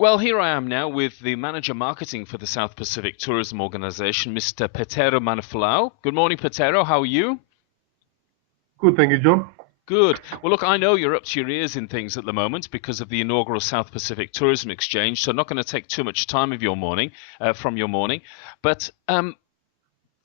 Well, here I am now with the Manager Marketing for the South Pacific Tourism Organization, Mr. Petero Manufolau. Good morning, Petero. How are you? Good, thank you, John. Good. Well, look, I know you're up to your ears in things at the moment because of the inaugural South Pacific Tourism Exchange, so I'm not going to take too much time of your morning, from your morning. But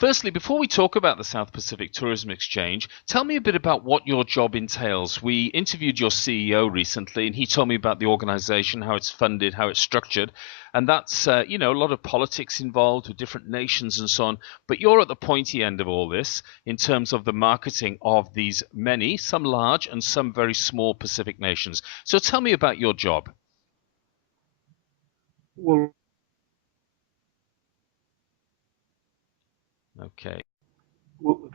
firstly, before we talk about the South Pacific Tourism Exchange, tell me a bit about what your job entails. We interviewed your CEO recently, and he told me about the organization, how it's funded, how it's structured, and that's a lot of politics involved with different nations and so on. But you're at the pointy end of all this in terms of the marketing of these many, some large and some very small Pacific nations. So tell me about your job. Well, Okay.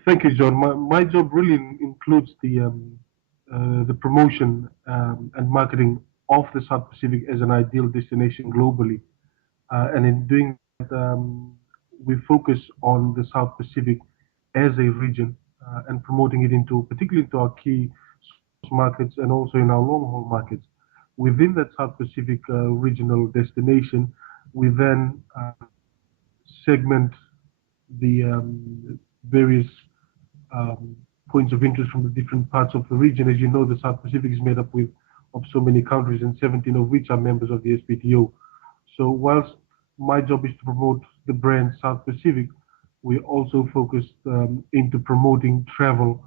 thank you, John. My job really includes the promotion and marketing of the South Pacific as an ideal destination globally. And in doing that, we focus on the South Pacific as a region and promoting it particularly into our key source markets and also in our long haul markets. Within that South Pacific regional destination, we then segment the various um, points of interest from the different parts of the region. As you know, the South Pacific is made up of so many countries, and 17 of which are members of the SPTO. So whilst my job is to promote the brand South Pacific, we also focused into promoting travel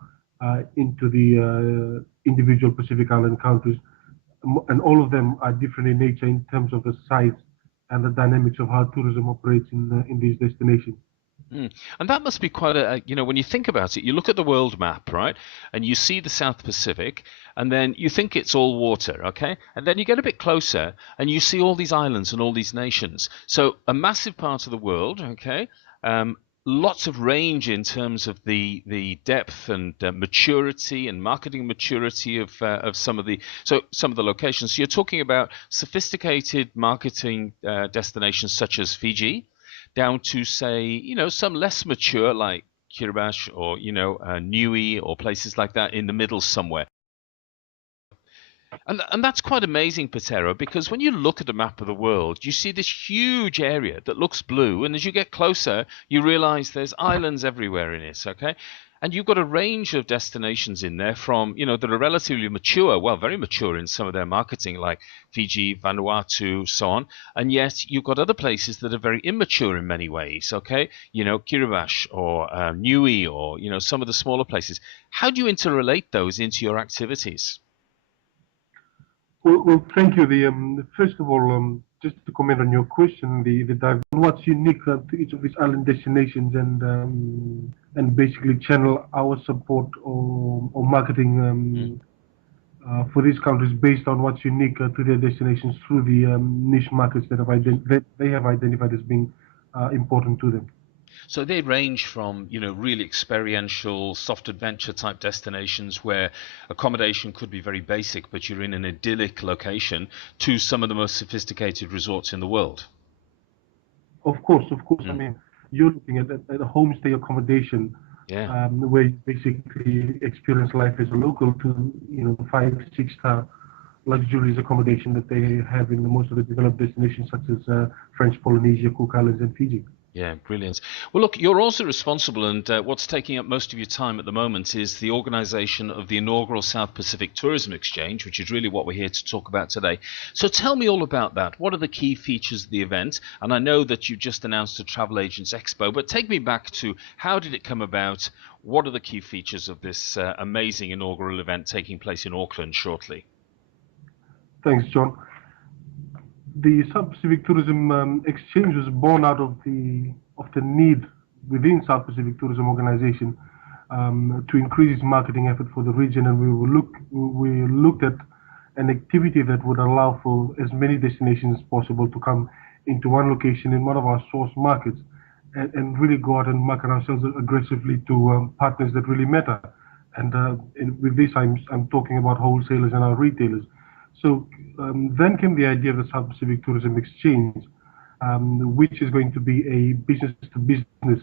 into the individual Pacific Island countries, and all of them are different in nature in terms of the size and the dynamics of how tourism operates in these destinations. And that must be quite when you think about it, you look at the world map, right? And you see the South Pacific, and then you think it's all water, okay? And then you get a bit closer and you see all these islands and all these nations. So a massive part of the world, okay? Lots of range in terms of the depth and maturity and marketing maturity of some of the locations. So you're talking about sophisticated marketing destinations such as Fiji, down to say, some less mature like Kiribati or, Niue or places like that in the middle somewhere. And that's quite amazing, Petero, because when you look at a map of the world, you see this huge area that looks blue, and as you get closer, you realize there's islands everywhere in it, okay? And you've got a range of destinations in there from, that are relatively mature, well, very mature in some of their marketing, like Fiji, Vanuatu, so on. And yet you've got other places that are very immature in many ways, okay? Kiribati or Niue or, some of the smaller places. How do you interrelate those into your activities? Well, thank you. First of all, just to comment on your question, what's unique to each of these island destinations, and basically channel our support or marketing Mm. for these countries based on what's unique to their destinations through the niche markets that they have identified as being important to them. So they range from, really experiential, soft adventure type destinations where accommodation could be very basic, but you're in an idyllic location, to some of the most sophisticated resorts in the world. Of course, of course. I Mm. mean, you're looking at a homestay accommodation Yeah. where you basically experience life as a local to, 5, 6 star luxurious accommodation that they have in most of the developed destinations such as French Polynesia, Cook Islands, and Fiji. Yeah, brilliant. Well, look, you're also responsible, and what's taking up most of your time at the moment is the organization of the inaugural South Pacific Tourism Exchange, which is really what we're here to talk about today. So tell me all about that. What are the key features of the event? And I know that you just announced a Travel Agents Expo, but take me back to how did it come about? What are the key features of this amazing inaugural event taking place in Auckland shortly? Thanks, John. The South Pacific Tourism Exchange was born out of the need within South Pacific Tourism Organization to increase its marketing effort for the region, and we looked at an activity that would allow for as many destinations as possible to come into one location in one of our source markets, and really go out and market ourselves aggressively to partners that really matter. And with this, I'm talking about wholesalers and our retailers. So then came the idea of the South Pacific Tourism Exchange, which is going to be a business-to-business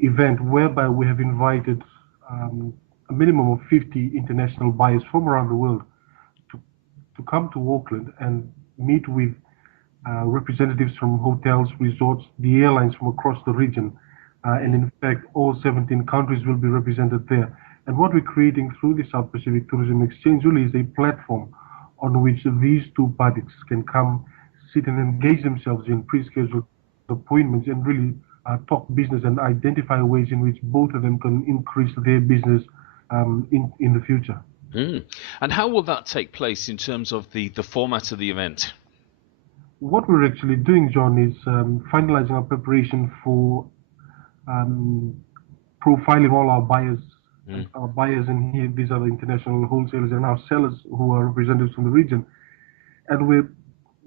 event whereby we have invited a minimum of 50 international buyers from around the world to, to come to Auckland and meet with representatives from hotels, resorts, the airlines from across the region. And in fact, all 17 countries will be represented there. And what we're creating through the South Pacific Tourism Exchange really is a platform on which these two parties can come, sit and engage themselves in pre-scheduled appointments and really talk business and identify ways in which both of them can increase their business in the future. And how will that take place in terms of the format of the event? What we're actually doing, John, is finalizing our preparation for profiling all our buyers. And our buyers in here, these are the international wholesalers and our sellers who are representatives from the region. And we're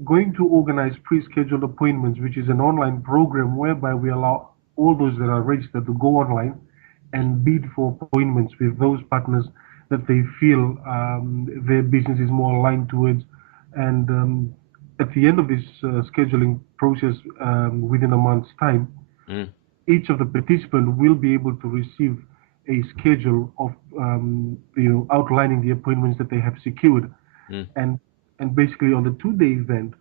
going to organize pre-scheduled appointments, which is an online program whereby we allow all those that are registered to go online and bid for appointments with those partners that they feel their business is more aligned towards. And at the end of this scheduling process, within a month's time, each of the participants will be able to receive a schedule of outlining the appointments that they have secured. And basically on the 2-day event,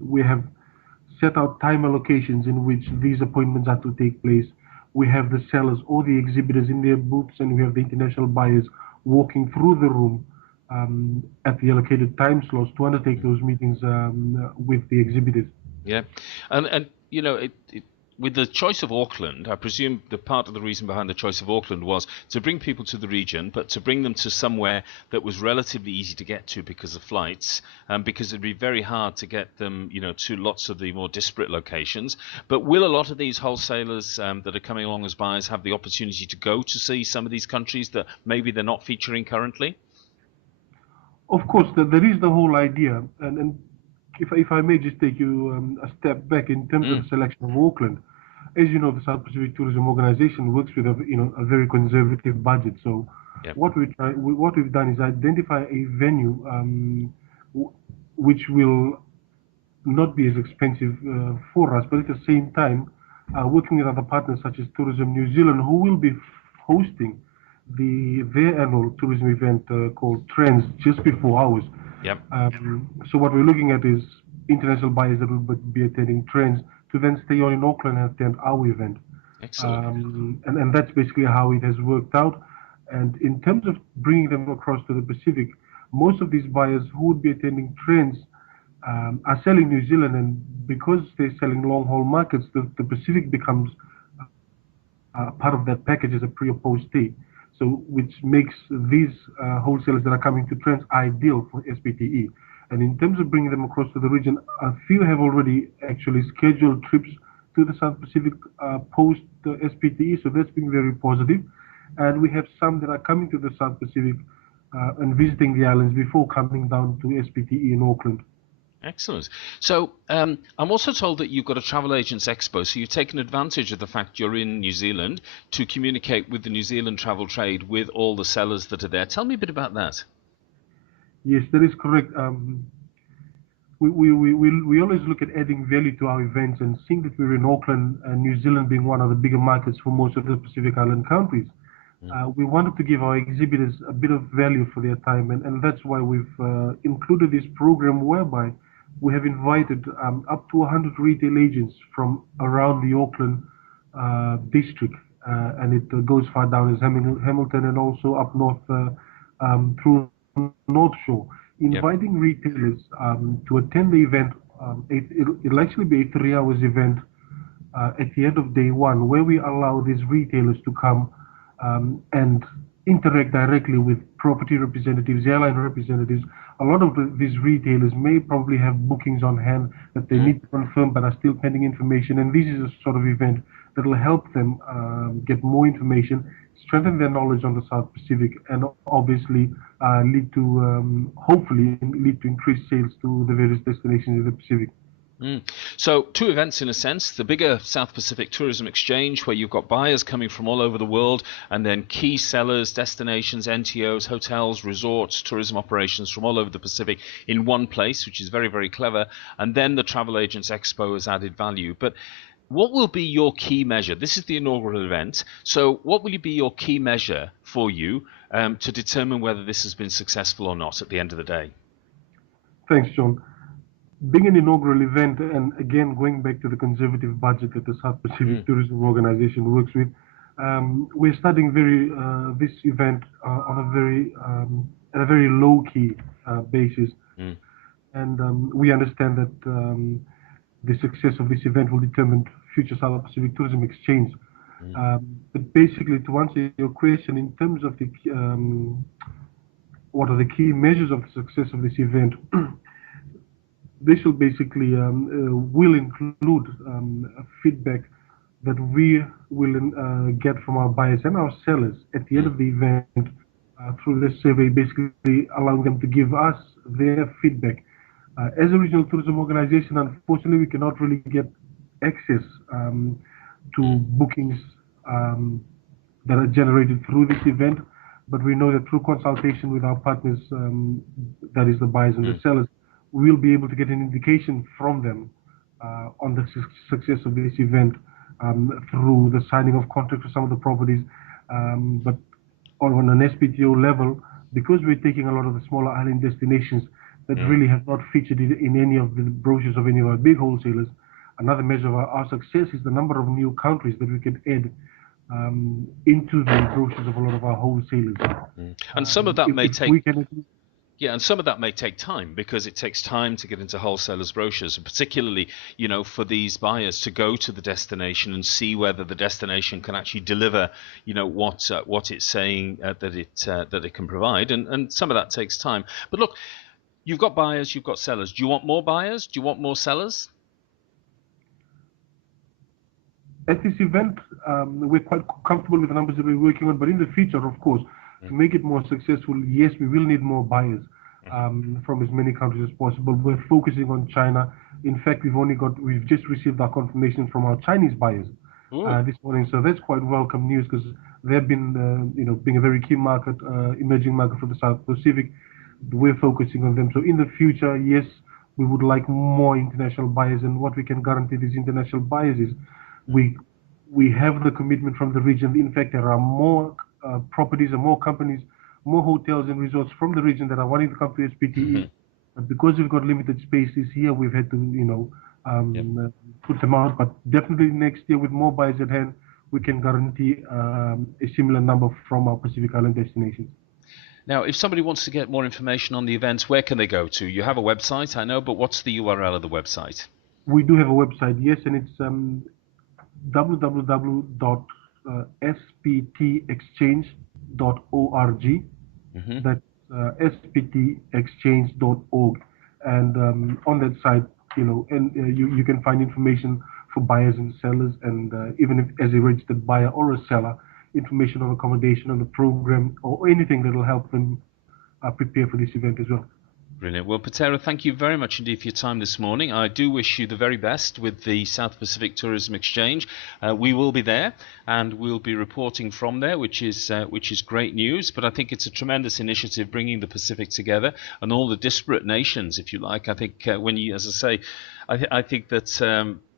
we have set out time allocations in which these appointments are to take place. We have the sellers or the exhibitors in their booths, and we have the international buyers walking through the room at the allocated time slots to undertake those meetings with the exhibitors. Yeah, and you know, with the choice of Auckland, I presume the part of the reason behind the choice of Auckland was to bring people to the region, but to bring them to somewhere that was relatively easy to get to because of flights, because it'd be very hard to get them, to lots of the more disparate locations. But will a lot of these wholesalers that are coming along as buyers have the opportunity to go to see some of these countries that maybe they're not featuring currently? Of course, there is the whole idea, and if I may just take you a step back in terms of the selection of Auckland. As you know, the South Pacific Tourism Organization works with a very conservative budget. So what we've done is identify a venue which will not be as expensive for us, but at the same time, working with other partners such as Tourism New Zealand, who will be hosting their annual tourism event called Trends just before ours. So what we're looking at is international buyers that will be attending Trends to then stay on in Auckland and attend our event. Excellent. And that's basically how it has worked out. And in terms of bringing them across to the Pacific, most of these buyers who would be attending Trends are selling New Zealand, and because they're selling long-haul markets, the Pacific becomes part of that package as a pre or post stay. So which makes these wholesalers that are coming to Trends ideal for SPTE. And in terms of bringing them across to the region, a few have already actually scheduled trips to the South Pacific post SPTE, so that's been very positive. And we have some that are coming to the South Pacific and visiting the islands before coming down to SPTE in Auckland. Excellent. So I'm also told that you've got a Travel Agents Expo, so you've taken advantage of the fact you're in New Zealand to communicate with the New Zealand travel trade with all the sellers that are there. Tell me a bit about that. Yes, that is correct. We always look at adding value to our events, and seeing that we're in Auckland and New Zealand being one of the bigger markets for most of the Pacific Island countries, we wanted to give our exhibitors a bit of value for their time, and that's why we've included this program whereby we have invited up to 100 retail agents from around the Auckland district, and it goes far down as Hamilton and also up north through North Shore, inviting retailers to attend the event. It'll actually be a 3 hours event at the end of day one, where we allow these retailers to come and interact directly with property representatives, airline representatives. A lot of these retailers may probably have bookings on hand that they need to confirm but are still pending information, and this is a sort of event that will help them get more information, strengthen their knowledge on the South Pacific, and obviously hopefully lead to increased sales to the various destinations in the Pacific. So 2 events in a sense, the bigger South Pacific Tourism Exchange, where you've got buyers coming from all over the world, and then key sellers, destinations, NTOs, hotels, resorts, tourism operations from all over the Pacific in one place, which is very, very clever. And then the Travel Agents Expo has added value. But what will be your key measure? This is the inaugural event. So what will be your key measure for you to determine whether this has been successful or not at the end of the day? Thanks, John. being an inaugural event, and again going back to the conservative budget that the South Pacific Tourism Organization works with, we're studying this event on a very at a very low key basis, and we understand that the success of this event will determine future South Pacific Tourism Exchange. But basically, to answer your question, in terms of the what are the key measures of the success of this event, this will basically will include feedback that we will get from our buyers and our sellers at the end of the event through this survey, basically allowing them to give us their feedback. As a regional tourism organization, unfortunately, we cannot really get access to bookings that are generated through this event, but we know that through consultation with our partners, that is the buyers and the sellers, we'll be able to get an indication from them on the success of this event through the signing of contracts for some of the properties. But on an SPTO level, because we're taking a lot of the smaller island destinations that really have not featured in any of the brochures of any of our big wholesalers, another measure of our success is the number of new countries that we can add into the brochures of a lot of our wholesalers. And some of that may take... Yeah, and some of that may take time, because it takes time to get into wholesalers' brochures, and particularly, you know, for these buyers to go to the destination and see whether the destination can actually deliver, you know, what it's saying that it can provide, and some of that takes time. But look, you've got buyers, you've got sellers. Do you want more buyers? Do you want more sellers? At this event, we're quite comfortable with the numbers that we're working on, but in the future, of course, to make it more successful, yes, we will need more buyers from as many countries as possible. We're focusing on China. In fact, we've just received our confirmation from our Chinese buyers this morning, so that's quite welcome news, because they've been, you know, being a very key market, emerging market for the South Pacific. We're focusing on them. So in the future, yes, we would like more international buyers, and what we can guarantee these international buyers is we have the commitment from the region. In fact, there are more properties and more companies, more hotels and resorts from the region that are wanting to come to SPTE. But because we've got limited spaces here, we've had to, you know, put them out. But definitely next year, with more buyers at hand, we can guarantee a similar number from our Pacific Island destinations. Now, if somebody wants to get more information on the events, where can they go to? You have a website, I know, but what's the URL of the website? We do have a website, yes, and it's www.sptexchange.org. That's sptexchange.org, and on that site, you know, and you can find information for buyers and sellers, and even if as a registered buyer or a seller, information on accommodation on the program or anything that will help them prepare for this event as well. Brilliant. Well, Petero, thank you very much indeed for your time this morning. I do wish you the very best with the South Pacific Tourism Exchange. We will be there, and we'll be reporting from there, which is great news. But I think it's a tremendous initiative, bringing the Pacific together and all the disparate nations, if you like. I think when you, as I say, I think that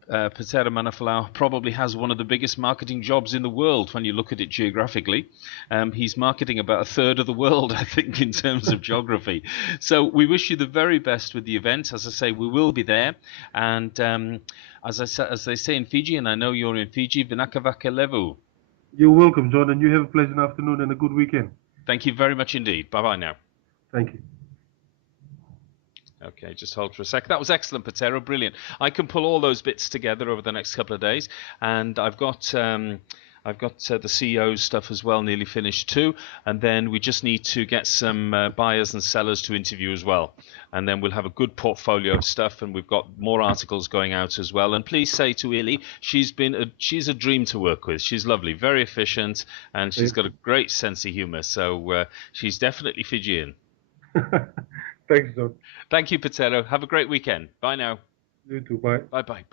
Petero Manufolau probably has one of the biggest marketing jobs in the world when you look at it geographically. He's marketing about a third of the world, I think, in terms of geography. So we wish you the very best with the event. As I say, we will be there. And as they say in Fiji, and I know you're in Fiji, Vinakavaka Levu. You're welcome, John, and you have a pleasant afternoon and a good weekend. Thank you very much indeed. Bye-bye now. Thank you. Okay, just hold for a sec. That was excellent, Petero. Brilliant. I can pull all those bits together over the next couple of days, and I've got the CEO's stuff as well nearly finished too, and then we just need to get some buyers and sellers to interview as well, and then we'll have a good portfolio of stuff, and we've got more articles going out as well. And please say to Ili, she's a dream to work with. She's lovely, very efficient, and she's got a great sense of humor, so she's definitely Fijian. Thanks, John. Thank you, Petero. Have a great weekend. Bye now. You too. Bye. Bye.